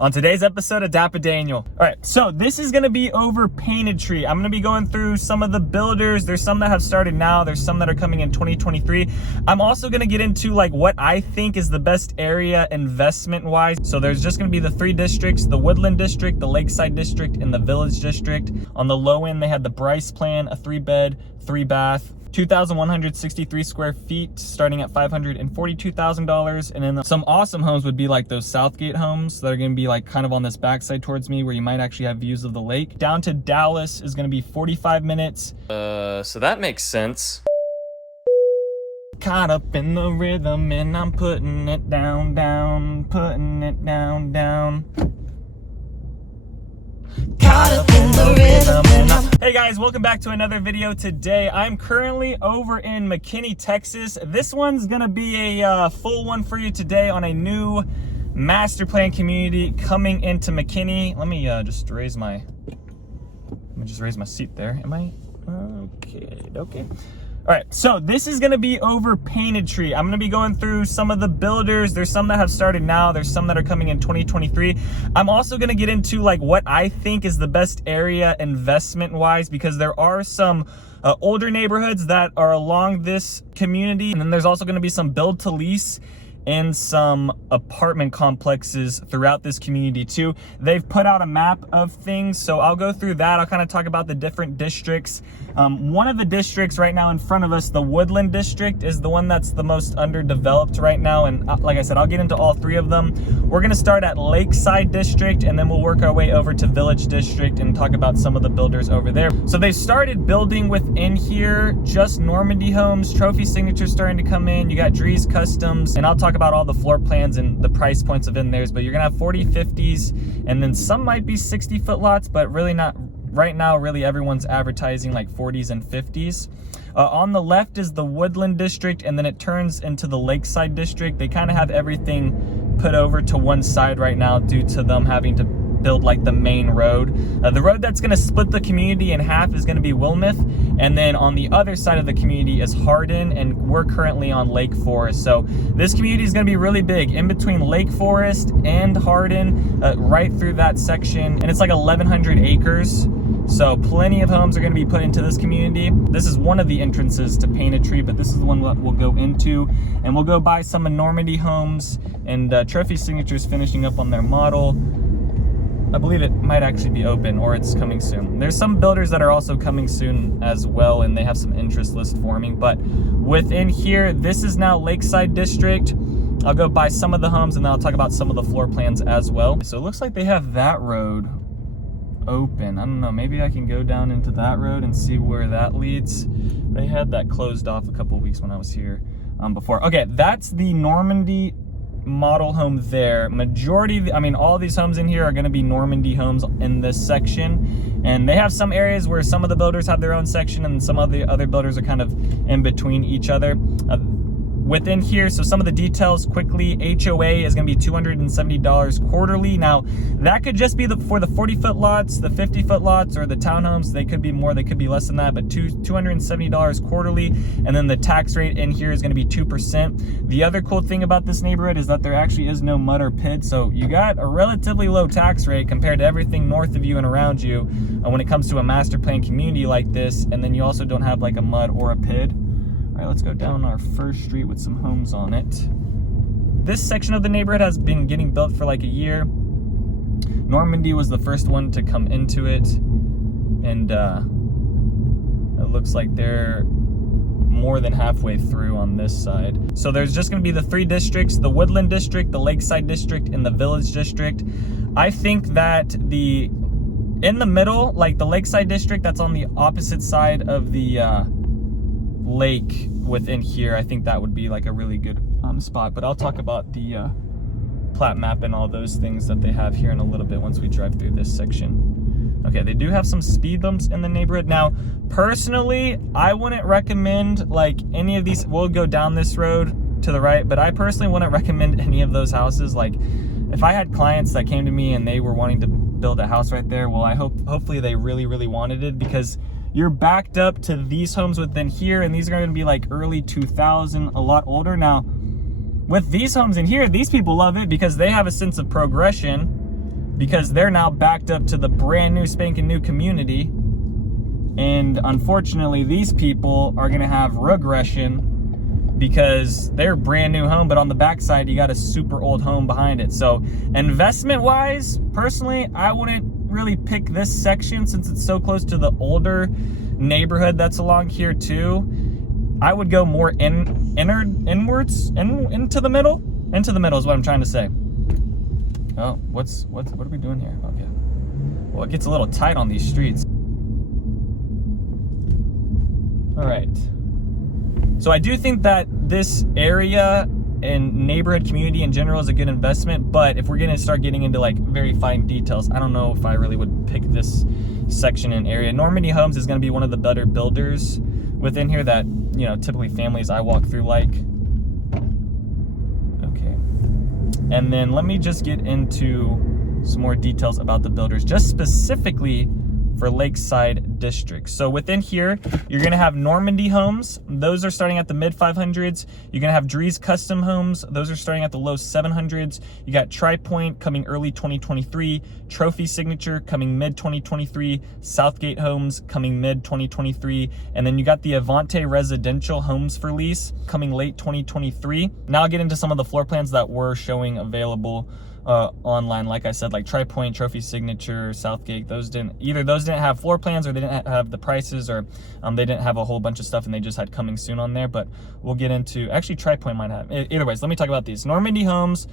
on today's episode of DAPA.DANIEL. All right, so this is gonna be over Painted Tree. I'm gonna be going through some of the builders. There's some that have started now. There's some that are coming in 2023. I'm also gonna get into like what I think is the best area investment-wise. So there's just gonna be the three districts, the Woodland District, the Lakeside District, and the Village District. On the low end, they had the Bryce plan, a 3-bed, 3-bath, 2,163 square feet, starting at $542,000. And then some awesome homes would be like those Southgate homes that are going to be like kind of on this backside towards me, where you might actually have views of the lake. Down to Dallas is going to be 45 minutes. So that makes sense. Caught up in the rhythm and I'm putting it down, down, putting it down, down. Caught up in the rhythm and I'm... Hey guys, welcome back to another video. Today I'm currently over in McKinney, Texas. This one's gonna be a full one for you today on a new master plan community coming into McKinney. Let me just raise my seat there. Am I okay? All right, so this is gonna be over Painted Tree. I'm gonna be going through some of the builders. There's some that have started now. There's some that are coming in 2023. I'm also gonna get into like what I think is the best area investment-wise, because there are some older neighborhoods that are along this community. And then there's also gonna be some build to lease and some apartment complexes throughout this community too. They've put out a map of things, so I'll go through that. I'll kind of talk about the different districts. One of the districts right now in front of us, the Woodland District, is the one that's the most underdeveloped right now. And like I said, I'll get into all three of them. We're gonna start at Lakeside District, and then we'll work our way over to Village District and talk about some of the builders over there. So they started building within here, just Normandy homes, trophy signatures starting to come in. You got Drees Customs, and I'll talk about all the floor plans and the price points of in theirs, but you're gonna have 40, 50s, and then some might be 60-foot lots, but really not right now. Really everyone's advertising like 40s and 50s. On the left is the Woodland District, and then it turns into the Lakeside District. They kind of have everything put over to one side right now due to them having to build like the main road. The road that's going to split the community in half is going to be Wilmeth, and then on the other side of the community is Hardin, and we're currently on Lake Forest. So this community is going to be really big in between Lake Forest and Hardin, right through that section, and it's like 1,100 acres. So plenty of homes are going to be put into this community. This is one of the entrances to Painted Tree, but this is the one that we'll go into, and we'll go buy some Normandy homes and Trophy Signatures finishing up on their model. I believe it might actually be open, or it's coming soon. There's some builders that are also coming soon as well, and they have some interest list forming. But within here, this is now Lakeside District. I'll go buy some of the homes, and then I'll talk about some of the floor plans as well. So it looks like they have that road open. I don't know, maybe I can go down into that road and see where that leads. They had that closed off a couple of weeks when I was here before. Okay, that's the Normandy model home there. Majority, I mean, all these homes in here are going to be Normandy homes in this section, and they have some areas where some of the builders have their own section, and some of the other builders are kind of in between each other. Within here, so some of the details quickly, HOA is going to be $270 quarterly. Now that could just be for the 40-foot lots, the 50-foot lots, or the townhomes. They could be more, they could be less than that, but $270 quarterly. And then the tax rate in here is going to be 2%. The other cool thing about this neighborhood is that there actually is no mud or PID, so you got a relatively low tax rate compared to everything north of you and around you when it comes to a master plan community like this. And then you also don't have like a mud or a PID. All right, let's go down our first street with some homes on it. This section of the neighborhood has been getting built for like a year. Normandy was the first one to come into it, and it looks like they're more than halfway through on this side. So there's just going to be the three districts, the Woodland District, the Lakeside District, and the Village District. I think that in the middle, like the Lakeside District, that's on the opposite side of the lake within here, I think that would be like a really good spot. But I'll talk about the plat map and all those things that they have here in a little bit once we drive through this section. Okay, they do have some speed bumps in the neighborhood. Now, personally, I wouldn't recommend like any of these. We'll go down this road to the right, but I personally wouldn't recommend any of those houses. Like, if I had clients that came to me and they were wanting to build a house right there, well, hopefully they really wanted it, because you're backed up to these homes within here, and these are going to be like early 2000, a lot older. Now, with these homes in here, these people love it because they have a sense of progression. because they're now backed up to the brand new spanking new community. And unfortunately, these people are gonna have regression because they're brand new home, but on the backside, you got a super old home behind it. So investment wise, personally, I wouldn't really pick this section since it's so close to the older neighborhood that's along here too. I would go more inwards, into the middle. Into the middle is what I'm trying to say. Oh, what are we doing here? Okay. Well, it gets a little tight on these streets. All right. So I do think that this area and neighborhood community in general is a good investment, but if we're gonna start getting into like very fine details, I don't know if I really would pick this section and area. Normandy Homes is gonna be one of the better builders within here that, you know, typically families I walk through like. Okay. And then let me just get into some more details about the builders, just specifically for Lakeside District. So within here, you're gonna have Normandy Homes. Those are starting at the mid 500s. You're gonna have Drees Custom Homes. Those are starting at the low 700s. You got Tri-Point coming early 2023. Trophy Signature coming mid 2023. Southgate Homes coming mid 2023. And then you got the Avante Residential Homes for Lease coming late 2023. Now I'll get into some of the floor plans that were showing available online. Like I said, like Tri-Point, Trophy Signature, Southgate, those didn't have floor plans, or they didn't have the prices, or they didn't have a whole bunch of stuff and they just had coming soon on there. But we'll get into, actually Tri-Point might have. Either ways, let me talk about these. Normandy Homes,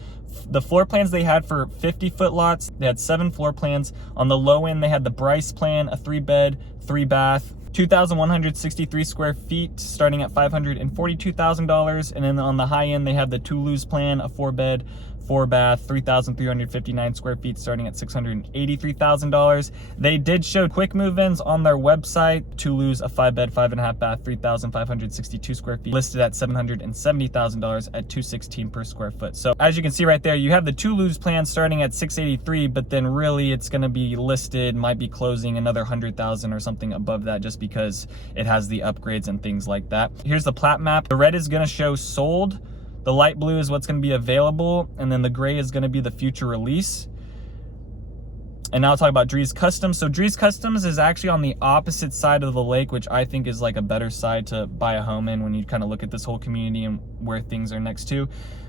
the floor plans they had for 50-foot lots, they had 7 floor plans. On the low end, they had the Bryce plan, a 3-bed, 3-bath, 2,163 square feet, starting at $542,000. And then on the high end, they have the Toulouse plan, a 4-bed, 4-bath, 3,359 square feet, starting at $683,000. They did show quick move-ins on their website. Toulouse, a 5-bed, 5.5 bath, 3,562 square feet, listed at $770,000 at $216 per square foot. So as you can see right there, you have the Toulouse plan starting at $683,000, but then really it's going to be listed, might be closing another $100,000 or something above that, just because it has the upgrades and things like that. Here's the plat map. The red is going to show sold. The light blue is what's going to be available, and then the gray is going to be the future release. And now I'll talk about Drees Customs. So Drees Customs is actually on the opposite side of the lake, which I think is like a better side to buy a home in when you kind of look at this whole community and where things are next to.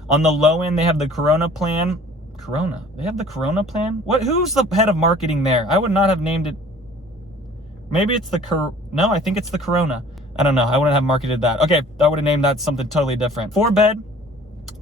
On the low end, they have the Corona plan. Corona? They have the Corona plan? What? Who's the head of marketing there? I would not have named it. Maybe it's the no, I think it's the Corona. I don't know. I wouldn't have marketed that. Okay, I would have named that something totally different. 4-bed,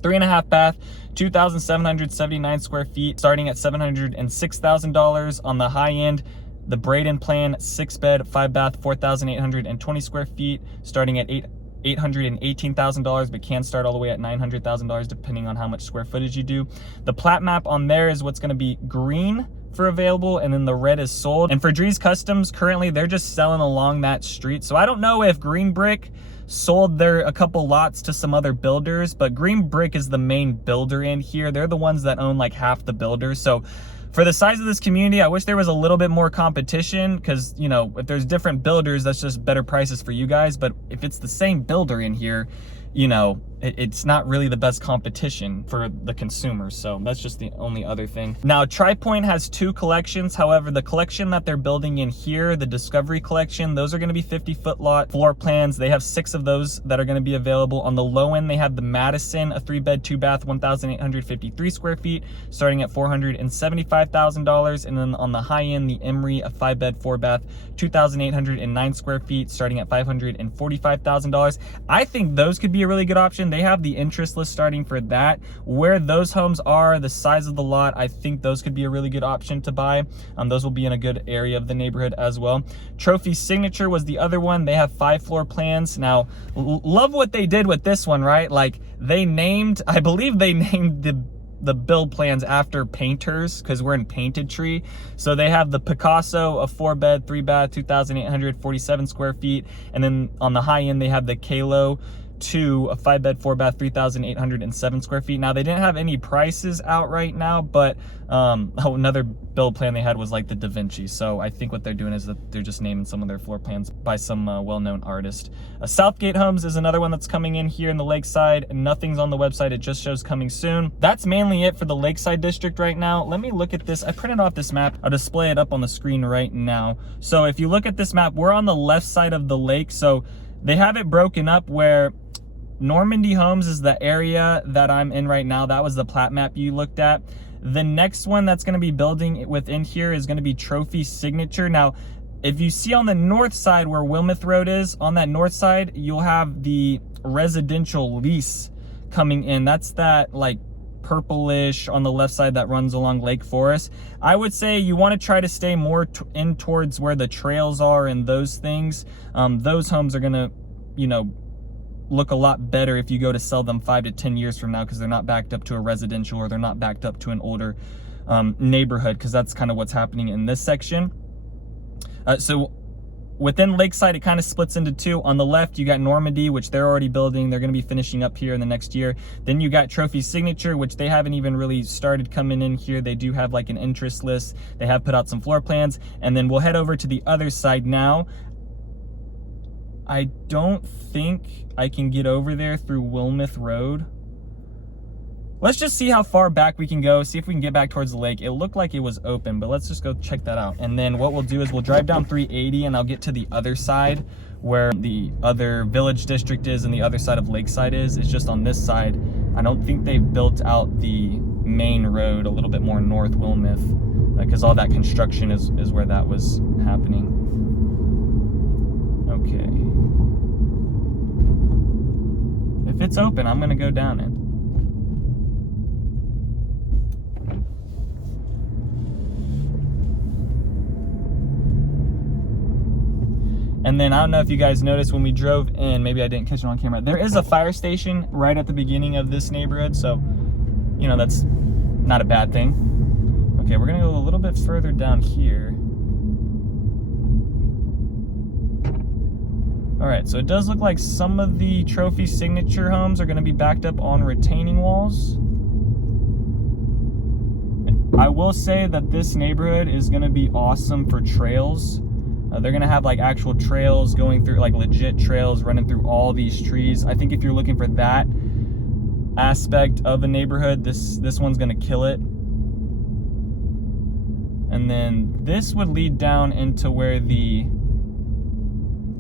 3.5 bath, 2,779 square feet, starting at $706,000. On the high end, the Braden plan, 6-bed, 5-bath, 4,820 square feet, starting at $818,000, but can start all the way at $900,000 depending on how much square footage you do. The plat map on there is what's going to be green for available, and then the red is sold. And for Drees Customs, currently they're just selling along that street. So I don't know if Green Brick sold a couple lots to some other builders, but Green Brick is the main builder in here. They're the ones that own like half the builders. So for the size of this community, I wish there was a little bit more competition, because, you know, if there's different builders, that's just better prices for you guys. But if it's the same builder in here, you know, it's not really the best competition for the consumers. So that's just the only other thing. Now, Tri-Point has 2 collections. However, the collection that they're building in here, the Discovery collection, those are going to be 50-foot lot floor plans. They have 6 of those that are going to be available. On the low end, they have the Madison, a 3-bed, 2-bath, 1,853 square feet, starting at $475,000. And then on the high end, the Emery, a 5-bed, 4-bath, 2,809 square feet, starting at $545,000. I think those could be a really good option. They have the interest list starting for that. Where those homes are, the size of the lot, I think those could be a really good option to buy. Those will be in a good area of the neighborhood as well. Trophy Signature was the other one. They have 5 floor plans. Now, love what they did with this one, right? Like, I believe they named the build plans after painters, because we're in Painted Tree. So they have the Picasso, a 4-bed, 3-bath, 2,847 square feet. And then on the high end, they have the Kalo 2, a 5-bed, 4-bath, 3,807 square feet. Now, they didn't have any prices out right now, but another build plan they had was like the Da Vinci. So I think what they're doing is that they're just naming some of their floor plans by some well-known artist. Southgate Homes is another one that's coming in here in the Lakeside. Nothing's on the website. It just shows coming soon. That's mainly it for the Lakeside district right now. Let me look at this. I printed off this map. I'll display it up on the screen right now. So if you look at this map, we're on the left side of the lake. So they have it broken up where Normandy Homes is the area that I'm in right now. That was the plat map you looked at. The next one that's going to be building within here is going to be Trophy Signature. Now, if you see on the north side where Wilmouth Road is, on that north side, you'll have the residential lease coming in. That's that like purplish on the left side that runs along Lake Forest. I would say you want to try to stay more in towards where the trails are and those things. Those homes are going to, you know, look a lot better if you go to sell them 5 to 10 years from now, because they're not backed up to a residential or they're not backed up to an older neighborhood, because that's kind of what's happening in this section. So within Lakeside, it kind of splits into two. On the left, you got Normandy, which they're already building. They're going to be finishing up here in the next year. Then you got Trophy Signature, which they haven't even really started coming in here. They do have like an interest list. They have put out some floor plans. And then we'll head over to the other side now. I don't think I can get over there through Wilmouth Road. Let's just see how far back we can go, see if we can get back towards the lake. It looked like it was open, but let's just go check that out. And then what we'll do is we'll drive down 380 and I'll get to the other side where the other village district is and the other side of Lakeside is. It's just on this side. I don't think they've built out the main road a little bit more north Wilmouth, because all that construction is where that was happening. Okay. If it's open, I'm gonna go down it. And then I don't know if you guys noticed when we drove in, maybe I didn't catch it on camera, there is a fire station right at the beginning of this neighborhood. So, you know, that's not a bad thing. Okay, we're gonna go a little bit further down here. All right, so it does look like some of the Trophy Signature homes are gonna be backed up on retaining walls. I will say that this neighborhood is gonna be awesome for trails. They're gonna have like actual trails going through, like legit trails running through all these trees. I think if you're looking for that aspect of a neighborhood, this one's gonna kill it. And then this would lead down into where the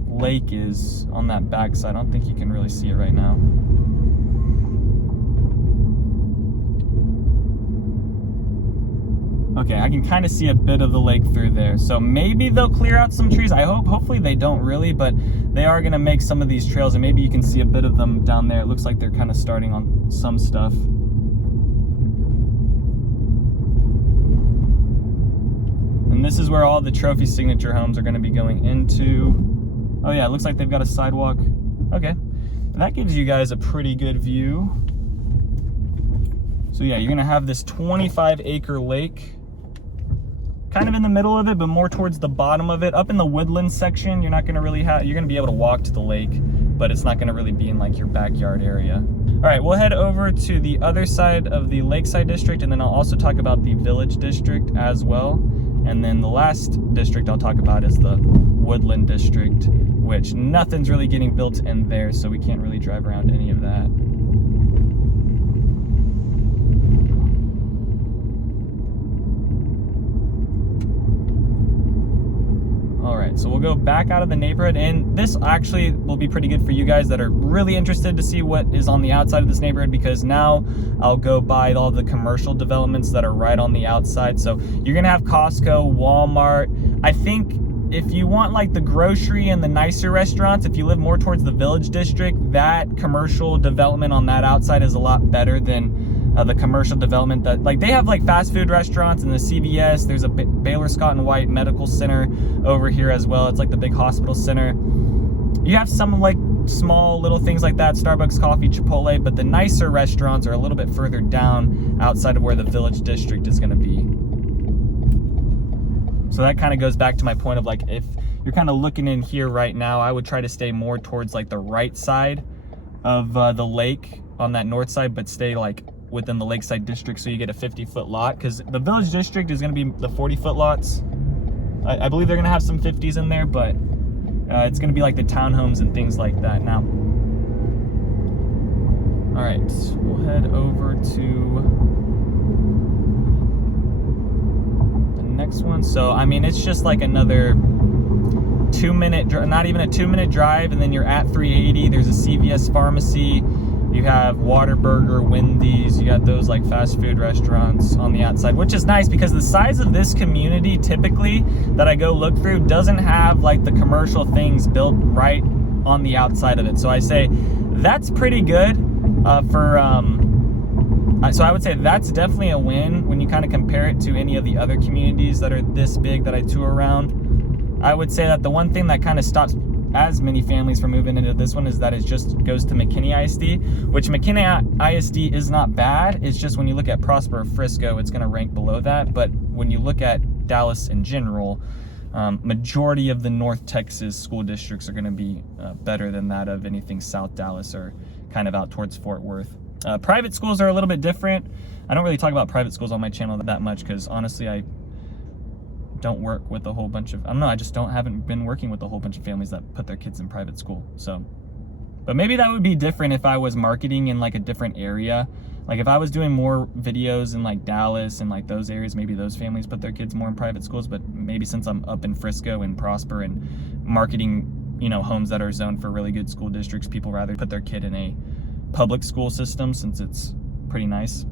lake is on that back side. I don't think you can really see it right now. Okay, I can kind of see a bit of the lake through there. So maybe they'll clear out some trees. I hope, hopefully they don't really, but they are gonna make some of these trails and maybe you can see a bit of them down there. It looks like they're kind of starting on some stuff. And this is where all the Trophy Signature homes are gonna be going into. Oh yeah, it looks like they've got a sidewalk. Okay, that gives you guys a pretty good view. So yeah, you're gonna have this 25-acre lake kind of in the middle of it, but more towards the bottom of it. Up in the woodland section, you're not gonna really have, you're gonna be able to walk to the lake, but it's not gonna really be in like your backyard area. All right, we'll head over to the other side of the Lakeside district, and then I'll also talk about the Village district as well. And then the last district I'll talk about is the Woodland district, which nothing's really getting built in there, so we can't really drive around any of that. All right, so we'll go back out of the neighborhood, and this actually will be pretty good for you guys that are really interested to see what is on the outside of this neighborhood, because now I'll go by all the commercial developments that are right on the outside. So you're gonna have Costco, Walmart. I think if you want like the grocery and the nicer restaurants, if you live more towards the Village district, that commercial development on that outside is a lot better than the commercial development that, like, they have like fast food restaurants and the CVS. There's a Baylor Scott and White Medical Center over here as well. It's like the big hospital center. You have some like small little things like that, Starbucks, coffee, Chipotle, but the nicer restaurants are a little bit further down outside of where the Village district is gonna be. So that kind of goes back to my point of like, if you're kind of looking in here right now, I would try to stay more towards like the right side of the lake on that north side, but stay like within the lakeside district, so you get a 50-foot lot, because the village district is going to be the 40-foot lots. I believe they're going to have some 50s in there, but it's going to be like the townhomes and things like that. Now, all right, we'll head over to the next one. So I mean, it's just like another 2-minute, not even a 2-minute drive, and then you're at 380. There's a CVS pharmacy. You have Whataburger, Wendy's. You got those like fast food restaurants on the outside, which is nice because the size of this community typically that I go look through doesn't have like the commercial things built right on the outside of it. So I say that's pretty good so I would say that's definitely a win when you kind of compare it to any of the other communities that are this big that I tour around. I would say that the one thing that kind of stops as many families from moving into this one is that it just goes to McKinney ISD, which McKinney ISD is not bad. It's just when you look at Prosper or Frisco, it's going to rank below that. But when you look at Dallas in general, majority of the North Texas school districts are going to be better than that of anything South Dallas or kind of out towards Fort Worth. Private schools are a little bit different. I don't really talk about private schools on my channel that much because honestly, I don't work with a whole bunch of, I don't know, I just haven't been working with a whole bunch of families that put their kids in private school. So, but maybe that would be different if I was marketing in like a different area. Like if I was doing more videos in like Dallas and like those areas, maybe those families put their kids more in private schools. But maybe since I'm up in Frisco and Prosper and marketing, you know, homes that are zoned for really good school districts, people rather put their kid in a public school system since it's pretty nice.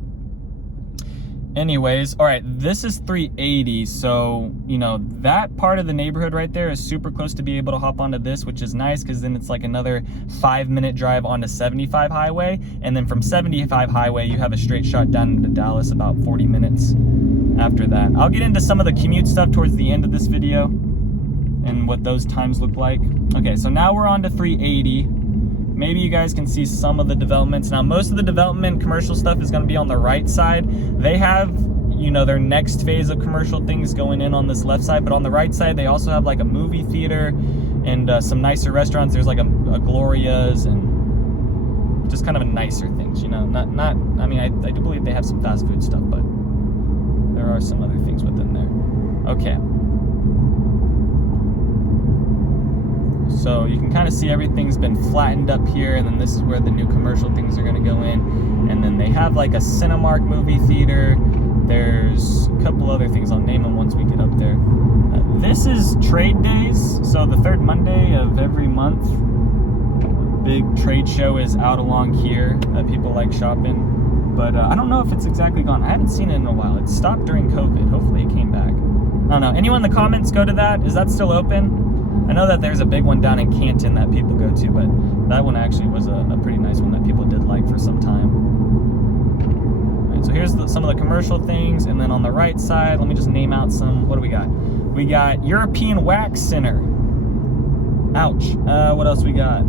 Anyways, all right, this is 380, so, you know, that part of the neighborhood right there is super close to be able to hop onto this, which is nice because then it's like another 5-minute drive onto 75 highway, and then from 75 highway, you have a straight shot down into Dallas about 40 minutes after that. I'll get into some of the commute stuff towards the end of this video and what those times look like. Okay, so now we're on to 380. Maybe you guys can see some of the developments. Now, most of the development commercial stuff is going to be on the right side. They have, you know, their next phase of commercial things going in on this left side, but on the right side, they also have like a movie theater and some nicer restaurants. There's like a Gloria's and just kind of a nicer things, you know, not, I mean, I do believe they have some fast food stuff, but there are some other things within there. Okay. So you can kind of see everything's been flattened up here, and then this is where the new commercial things are going to go in. And then they have like a Cinemark movie theater. There's a couple other things. I'll name them once we get up there. This is trade days, so the third Monday of every month, big trade show is out along here. People like shopping, but I don't know if it's exactly gone. I haven't seen it in a while. It stopped during COVID. Hopefully it came back. I don't know. Anyone in the comments go to that? Is that still open? I know that there's a big one down in Canton that people go to, but that one actually was a pretty nice one that people did like for some time. All right, so here's some of the commercial things, and then on the right side, let me just name out some. What do we got? We got European Wax Center. Ouch. What else we got?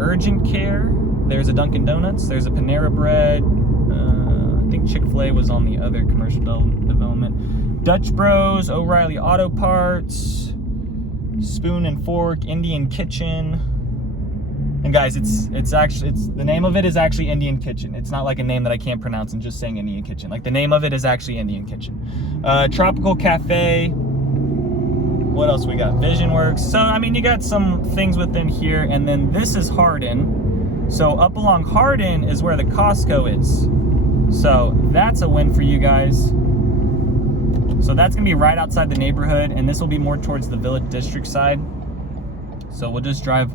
Urgent Care. There's a Dunkin' Donuts. There's a Panera Bread. I think Chick-fil-A was on the other commercial development. Dutch Bros, O'Reilly Auto Parts, Spoon and Fork, Indian Kitchen. And guys, it's the name of it is actually Indian Kitchen. It's not like a name that I can't pronounce and just saying Indian Kitchen. Like the name of it is actually Indian Kitchen. Tropical Cafe. What else we got? Vision Works. So I mean, you got some things within here, and then this is Hardin. So up along Hardin is where the Costco is. So that's a win for you guys. So that's gonna be right outside the neighborhood, and this will be more towards the Village District side. So we'll just drive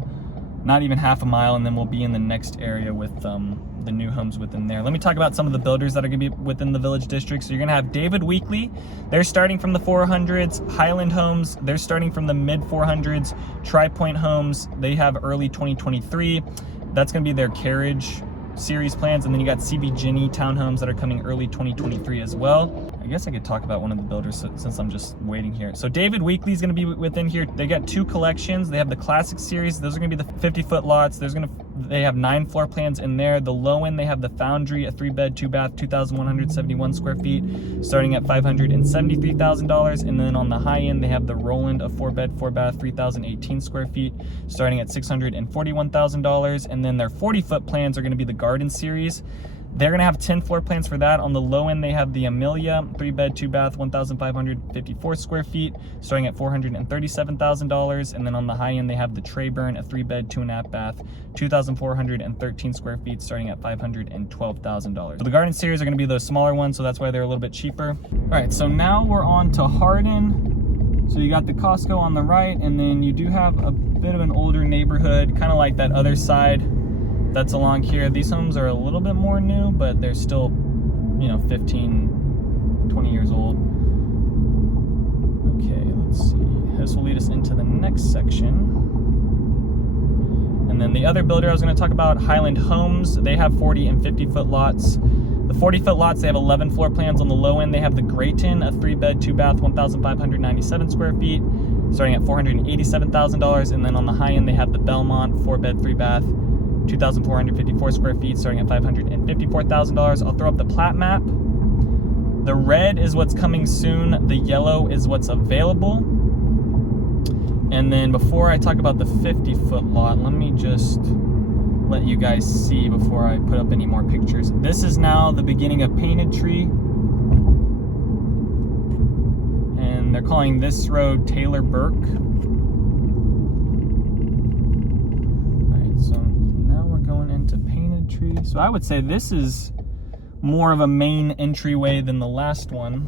not even half a mile, and then we'll be in the next area with the new homes within there. Let me talk about some of the builders that are gonna be within the Village District. So you're gonna have David Weekley. They're starting from the 400s. Highland Homes, they're starting from the mid 400s. Tri-Point Homes, they have early 2023. That's gonna be their carriage series plans. And then you got CB Jenny townhomes that are coming early 2023 as well. I guess I could talk about one of the builders since I'm just waiting here. So David Weekley is going to be within here. They got two collections. They have the classic series. Those are going to be the 50-foot lots. There's they have 9 floor plans in there. The low end, they have the Foundry, a 3-bed, 2-bath, 2,171 square feet, starting at $573,000. And then on the high end, they have the Roland, a 4-bed, 4-bath, 3,018 square feet, starting at $641,000. And then their 40-foot plans are going to be the Garden Series. They're going to have 10 floor plans for that. On the low end, they have the Amelia, 3-bed, 2-bath, 1,554 square feet, starting at $437,000. And then on the high end, they have the Trayburn, a 3-bed, 2.5 bath, 2,413 square feet, starting at $512,000. So the Garden Series are going to be those smaller ones, so that's why they're a little bit cheaper. All right, so now we're on to Hardin. So you got the Costco on the right, and then you do have a bit of an older neighborhood, kind of like that other side that's along here. These homes are a little bit more new, but they're still, you know, 15, 20 years old. Okay, let's see. This will lead us into the next section. And then the other builder I was going to talk about, Highland Homes. They have 40 and 50-foot lots. The 40-foot lots, they have 11 floor plans. On the low end, they have the Grayton, a 3-bed, 2-bath, 1,597 square feet, starting at $487,000. And then on the high end, they have the Belmont, 4-bed, 3-bath, 2,454 square feet, starting at $554,000. I'll throw up the plat map. The red is what's coming soon. The yellow is what's available. And then before I talk about the 50-foot lot, let me just let you guys see before I put up any more pictures. This is now the beginning of Painted Tree. And they're calling this road Taylor Burke. Into Painted Tree. So I would say this is more of a main entryway than the last one.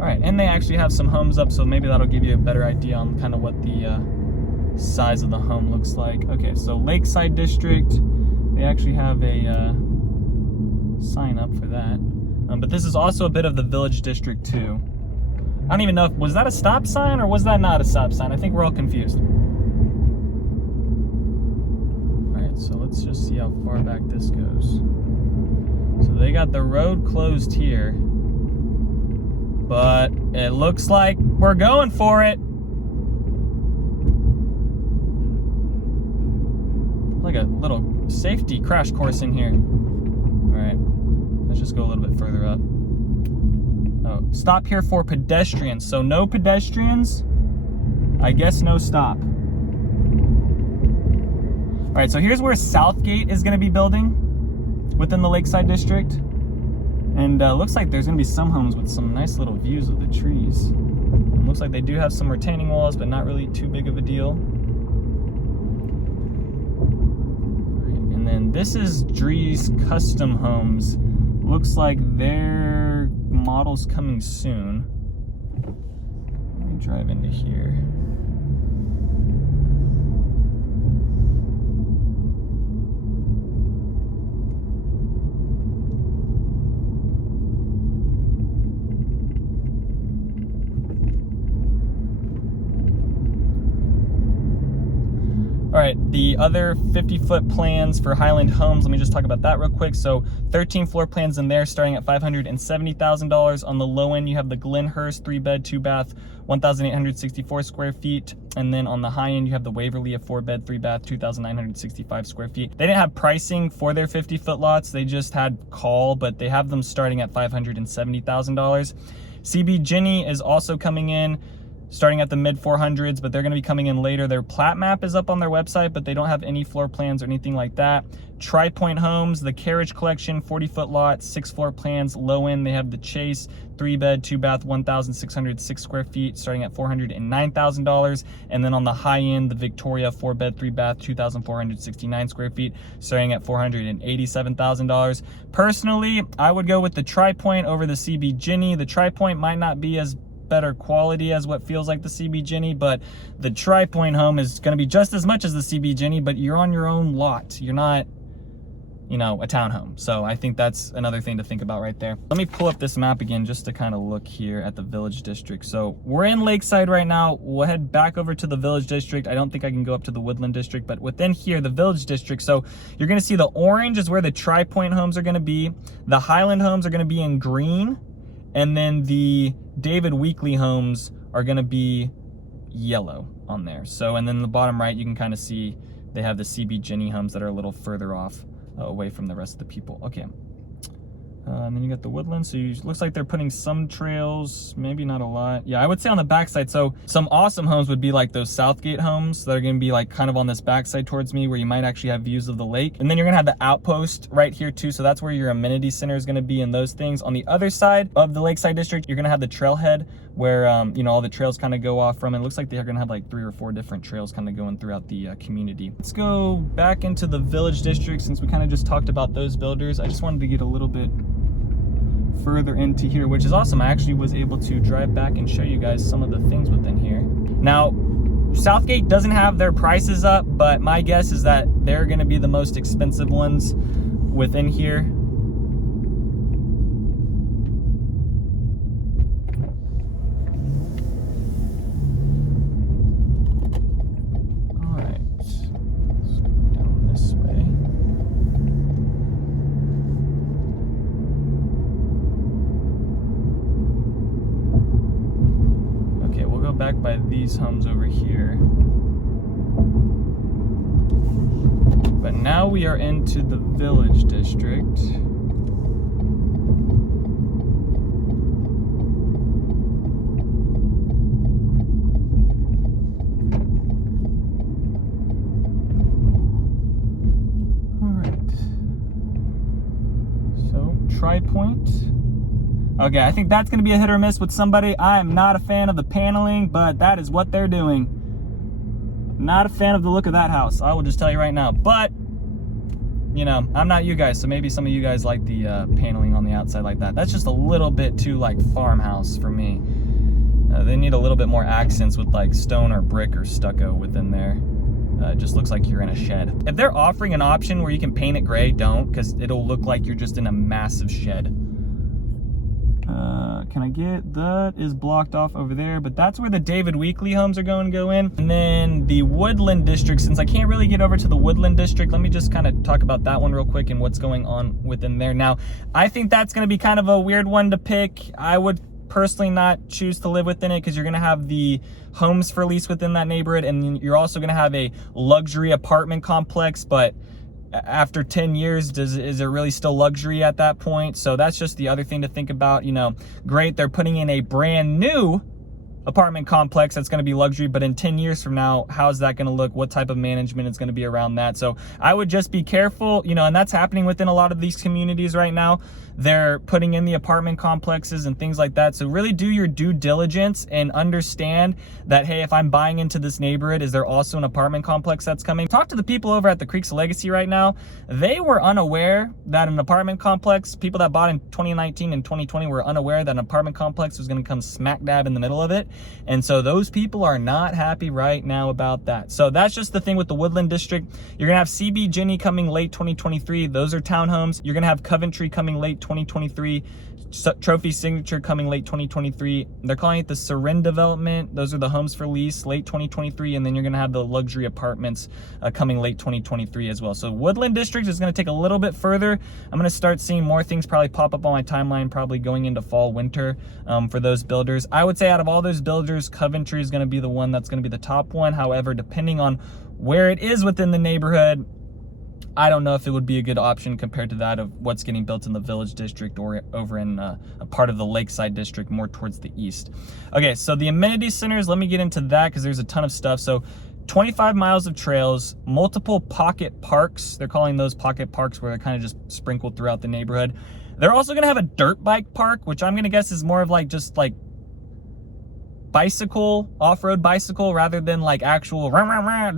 All right, and they actually have some homes up, so maybe that'll give you a better idea on kind of what the size of the home looks like. Okay, so Lakeside District, they actually have a sign up for that. But this is also a bit of the Village District too. I don't even know, was that a stop sign or was that not a stop sign? I think we're all confused. All right, so let's just see how far back this goes. So they got the road closed here, but it looks like we're going for it. Like a little safety crash course in here. All right, let's just go a little bit further up. Oh, stop here for pedestrians. So no pedestrians, I guess no stop. All right, so here's where Southgate is gonna be building within the Lakeside District. And looks like there's gonna be some homes with some nice little views of the trees. It looks like they do have some retaining walls, but not really too big of a deal. Right, and then this is Drees Custom Homes. Looks like their model's coming soon. Let me drive into here. All right, the other 50-foot plans for Highland Homes, let me just talk about that real quick. So 13 floor plans in there, starting at $570,000. On the low end, you have the Glenhurst 3-bed, 2-bath, 1,864 square feet. And then on the high end, you have the Waverly, a 4-bed, 3-bath, 2,965 square feet. They didn't have pricing for their 50-foot lots. They just had call, but they have them starting at $570,000. CB Jenny is also coming in, starting at the mid 400s, but they're going to be coming in later. Their plat map is up on their website, but they don't have any floor plans or anything like that. Tri-Point Homes, the Carriage Collection, 40-foot lot, 6 floor plans. Low end, they have the Chase, 3-bed, 2-bath, 1,606 square feet, starting at $409,000. And then on the high end, the Victoria, 4-bed, 3-bath, 2,469 square feet, starting at $487,000. Personally, I would go with the Tri-Point over the CB Jenny. The Tri-Point might not be as better quality as what feels like the CB Jenny, but the Tri-Point home is going to be just as much as the CB Jenny, but you're on your own lot. You're not, you know, a townhome. So I think that's another thing to think about right there. Let me pull up this map again just to kind of look here at the Village District. So we're in Lakeside right now. We'll head back over to the Village District. I don't think I can go up to the Woodland District, but within here, the Village District. So you're going to see the orange is where the Tri-Point homes are going to be. The Highland homes are going to be in green. And then the David Weekley homes are going to be yellow on there. So, and then the bottom right, you can kind of see they have the CB Jenny homes that are a little further off, away from the rest of the people. Okay. And then you got the woodland, so looks like they're putting some trails, maybe not a lot. Yeah, I would say on the backside, so some awesome homes would be like those Southgate homes that are gonna be like kind of on this backside towards me where you might actually have views of the lake. And then you're gonna have the outpost right here too, so that's where your amenity center is gonna be and those things. On the other side of the Lakeside District, you're gonna have the trailhead where, you know, all the trails kind of go off from. It looks like they're gonna have like 3 or 4 different trails kind of going throughout the community. Let's go back into the Village District since we kind of just talked about those builders. I just wanted to get a little bit further into here, which is awesome. I actually was able to drive back and show you guys some of the things within here. Now, Southgate doesn't have their prices up, but my guess is that they're going to be the most expensive ones within here. All right, let's go down this way. Back by these homes over here. But now we are into the Village District. All right. So, Tri-Point. Okay, I think that's going to be a hit or miss with somebody. I am not a fan of the paneling, but that is what they're doing. Not a fan of the look of that house. I will just tell you right now. But, you know, I'm not you guys, so maybe some of you guys like the paneling on the outside like that. That's just a little bit too, like, farmhouse for me. They need a little bit more accents with, like, stone or brick or stucco within there. It just looks like you're in a shed. If they're offering an option where you can paint it gray, don't, because it'll look like you're just in a massive shed. Can I get, that is blocked off over there, but that's where the David Weekley homes are going to go in. And then the Woodland District, since I can't really get over to the Woodland District, let me just kind of talk about that one real quick and what's going on within there. Now, I think that's going to be kind of a weird one to pick. I would personally not choose to live within it because you're going to have the homes for lease within that neighborhood, and you're also going to have a luxury apartment complex, but after 10 years, is it really still luxury at that point? So that's just the other thing to think about. You know, great, they're putting in a brand new apartment complex that's going to be luxury, but in 10 years from now, how's that going to look? What type of management is going to be around that? So I would just be careful, you know, and that's happening within a lot of these communities right now. They're putting in the apartment complexes and things like that. So really do your due diligence and understand that, hey, if I'm buying into this neighborhood, is there also an apartment complex that's coming? Talk to the people over at the Creeks of Legacy right now. They were unaware that an apartment complex, people that bought in 2019 and 2020 were unaware that an apartment complex was going to come smack dab in the middle of it. And so those people are not happy right now about that. So that's just the thing with the Woodland District. You're going to have CB Jenny coming late 2023. Those are townhomes. You're going to have Coventry coming late 2023. Trophy Signature coming late 2023. They're calling it the Seren development. Those are the homes for lease late 2023, and then you're going to have the luxury apartments coming late 2023 as well. So Woodland District is going to take a little bit further. I'm going to start seeing more things probably pop up on my timeline, probably going into fall, winter for those builders. I would say out of all those builders, Coventry is going to be the one that's going to be the top one. However, depending on where it is within the neighborhood, I don't know if it would be a good option compared to that of what's getting built in the Village District or over in a part of the Lakeside District more towards the east. Okay, so the amenity centers, let me get into that because there's a ton of stuff. So 25 miles of trails, multiple pocket parks. They're calling those pocket parks where they're kind of just sprinkled throughout the neighborhood. They're also going to have a dirt bike park, which I'm going to guess is more of like just like bicycle, off-road bicycle rather than like actual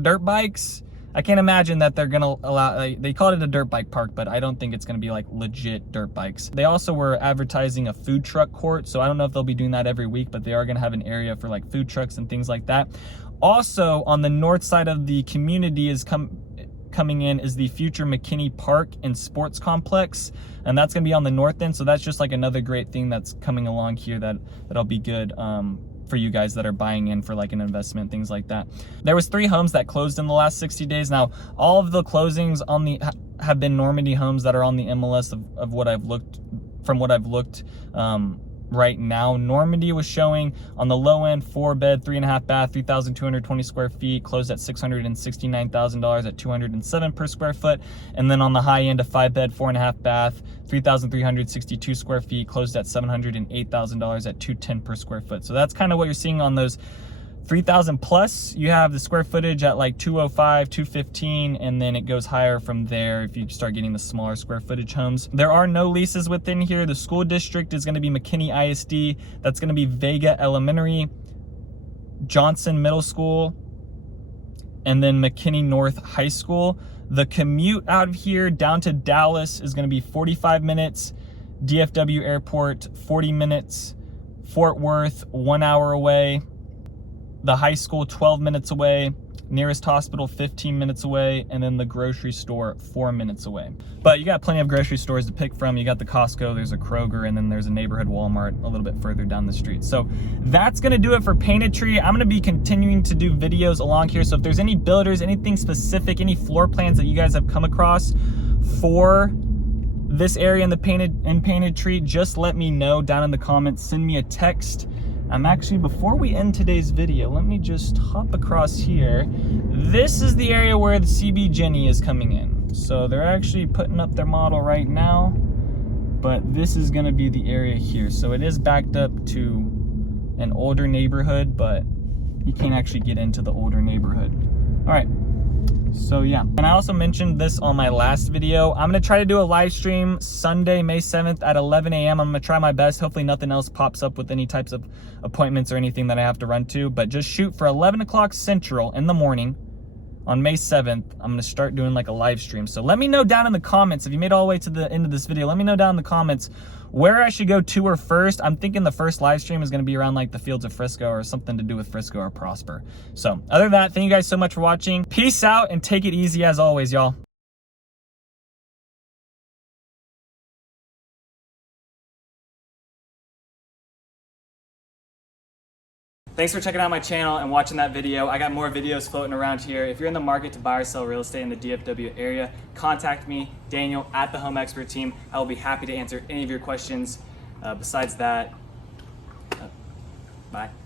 dirt bikes. I can't imagine that they're gonna allow, they called it a dirt bike park, but I don't think it's gonna be like legit dirt bikes. They also were advertising a food truck court, so I don't know if they'll be doing that every week, but they are gonna have an area for like food trucks and things like that. Also, on the north side of the community is coming in is the future McKinney Park and Sports Complex, and that's gonna be on the north end, so that's just like another great thing that's coming along here that'll be good for you guys that are buying in for like an investment, things like that. There was 3 homes that closed in the last 60 days. Now, all of the closings on the have been Normandy homes that are on the MLS of what I've looked, from what I've looked right now. Normandy was showing on the low end 4-bed, 3.5 bath, 3,220 square feet, closed at $669,000 at $207 per square foot. And then on the high end, a 5-bed, 4.5 bath, 3,362 square feet, closed at $708,000 at $210 per square foot. So that's kind of what you're seeing on those 3,000 plus. You have the square footage at like 205, 215, and then it goes higher from there if you start getting the smaller square footage homes. There are no leases within here. The school district is going to be McKinney ISD. That's going to be Vega Elementary, Johnson Middle School, and then McKinney North High School. The commute out of here down to Dallas is going to be 45 minutes. DFW Airport, 40 minutes. Fort Worth, 1 hour away. The high school, 12 minutes away. Nearest hospital, 15 minutes away. And then the grocery store, 4 minutes away. But you got plenty of grocery stores to pick from. You got the Costco, there's a Kroger, and then there's a neighborhood Walmart a little bit further down the street. So that's gonna do it for Painted Tree. I'm gonna be continuing to do videos along here. So if there's any builders, anything specific, any floor plans that you guys have come across for this area in the Painted Tree, just let me know down in the comments. Send me a text. I'm actually, before we end today's video, let me just hop across here. This is the area where the CB Jenny is coming in. So they're actually putting up their model right now, but this is gonna be the area here. So it is backed up to an older neighborhood, but you can't actually get into the older neighborhood. All right. So yeah, and I also mentioned this on my last video. I'm gonna try to do a live stream Sunday, May 7th at 11 a.m. I'm gonna try my best. Hopefully nothing else pops up with any types of appointments or anything that I have to run to, but just shoot for 11 o'clock Central in the morning on May 7th. I'm gonna start doing like a live stream. So let me know down in the comments, if you made it all the way to the end of this video, let me know down in the comments where I should go tour first. I'm thinking the first live stream is gonna be around like the Fields of Frisco or something to do with Frisco or Prosper. So other than that, thank you guys so much for watching. Peace out and take it easy as always, y'all. Thanks for checking out my channel and watching that video. I got more videos floating around here. If you're in the market to buy or sell real estate in the DFW area, contact me, Daniel, at the Home Expert Team. I will be happy to answer any of your questions. Besides that, bye.